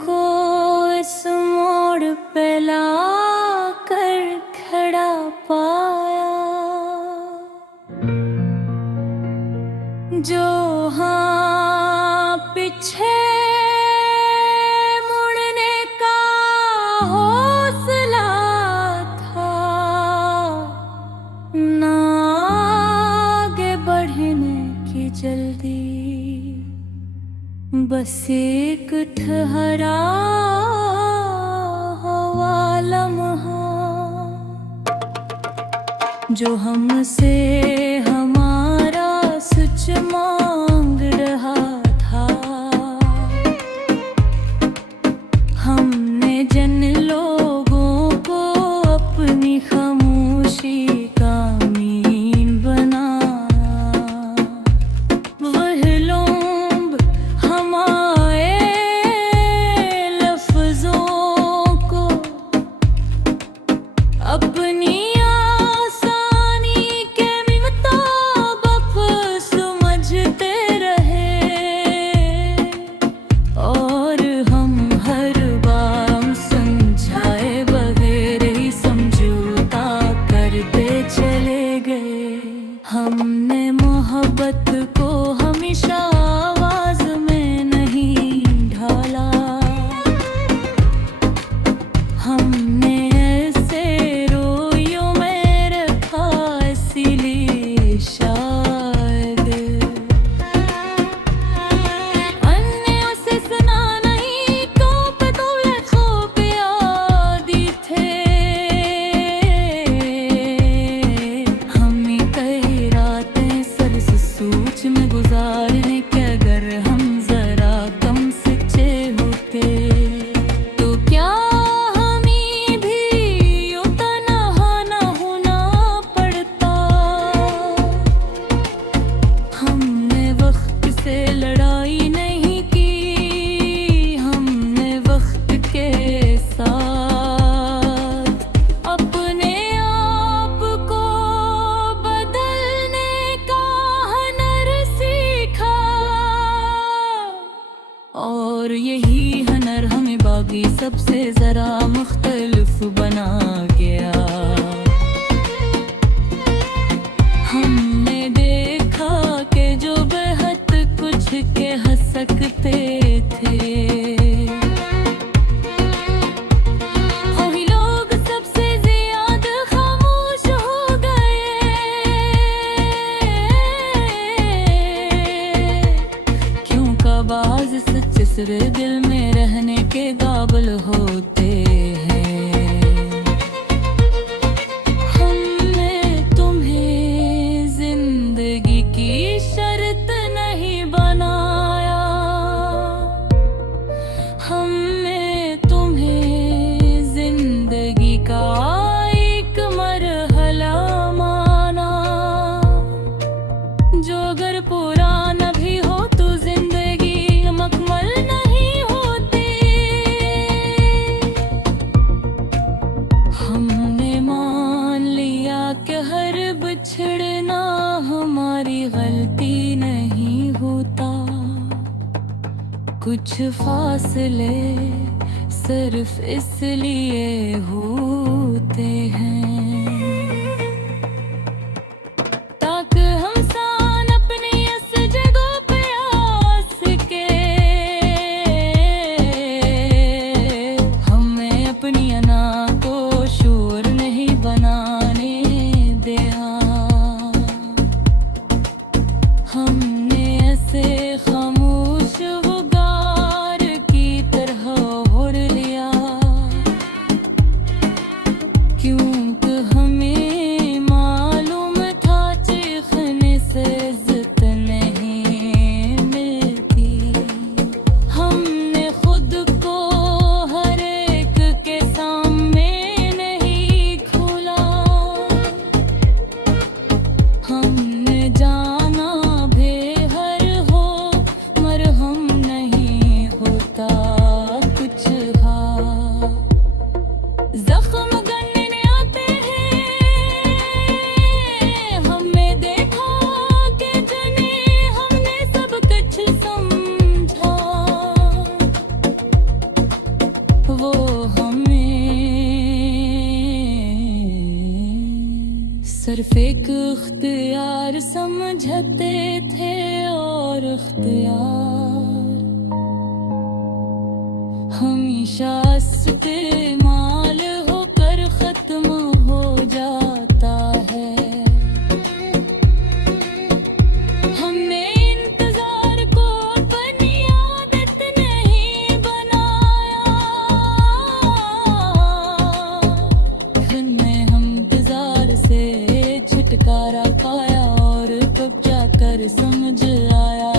को इस मोड़ पे ला कर खड़ा पाया, जो हाँ पीछे मुड़ने का हौसला था, ना आगे बढ़ने की जल्दी, बस एक ठहरा हुआ लम्हा, जो हमसे हमारा सच मांग रहा था। हमने जिन लोगों को अपनी खामोशी का मीन बनाया, वह लोग हमारे लफ्जों को अपनी हमने मोहब्बत को हमेशा आवाज में नहीं ढाला, हमने ऐसे रोइयों में रखा इसीलिए शायद अन्यों से सुना नहीं, टोप तोले खूब यादी थे। सोच में गुजारने के अगर हम जरा कम सच्चे होते, तो क्या हमें भी यूं तन्हा न होना पड़ता। हमने वक्त से लड़ाई नहीं की, हमने वक्त के साथ अपने आप को बदलने का और यही हुनर हमें बाकी सबसे जरा मुख्तलिफ बना गया। हमने देखा कि जो बेहद कुछ कह सकते थे, वही लोग सबसे ज्यादा खामोश हो गए, क्योंकि बाज़ सच्चे सिरे दिल में रहने के काबिल होते हैं। हमने तुम्हें जिंदगी की शर्त नहीं बनाया, हमने तुम्हें जिंदगी का एक मरहला माना, जो अगर पुराना भी हो तो जिंदगी मकमल नहीं होती। हमने मान लिया कि हर बिछड़ना हमारी गलती नहीं होता, कुछ फासले सिर्फ इसलिए होते हैं ताकि हम हमने ऐसे खामोश गुबार की तरह ओढ़ लिया, क्योंकि सिर्फ एक इख्तियार समझते थे और इख्तियार हमेशा इस्तेमाल होकर खत्म हो जाता है। हमने इंतजार को अपनी आदत नहीं बनाया, फिर में हम इंतजार से छुटकारा पाया और तब जाकर समझ आया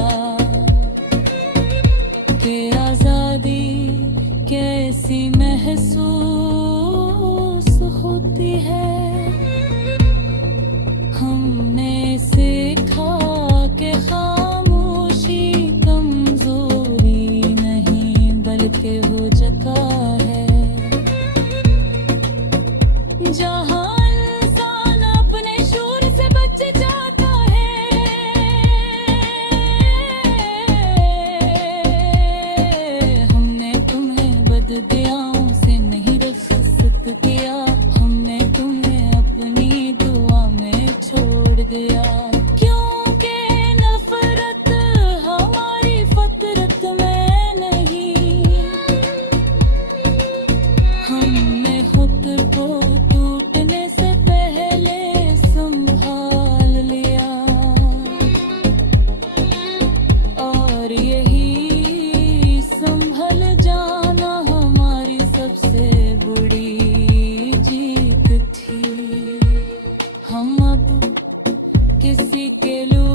कि आजादी कैसी महसूस होती है। हमने सीखा कि खामोशी कमजोरी नहीं बल्कि वो जगह है जहाँ इंसान अपने शूर से बच जाता है। हमने तुम्हें बददियाओं से नहीं रुखसत किया, हमने तुम्हें अपनी दुआ में छोड़ दिया, क्योंकि नफरत हमारी फितरत में नहीं। हमने खुद को टूटने से पहले संभाल लिया और यही संभल जाना हमारी सबसे बड़ी जीत थी। हम अब किसी के लोग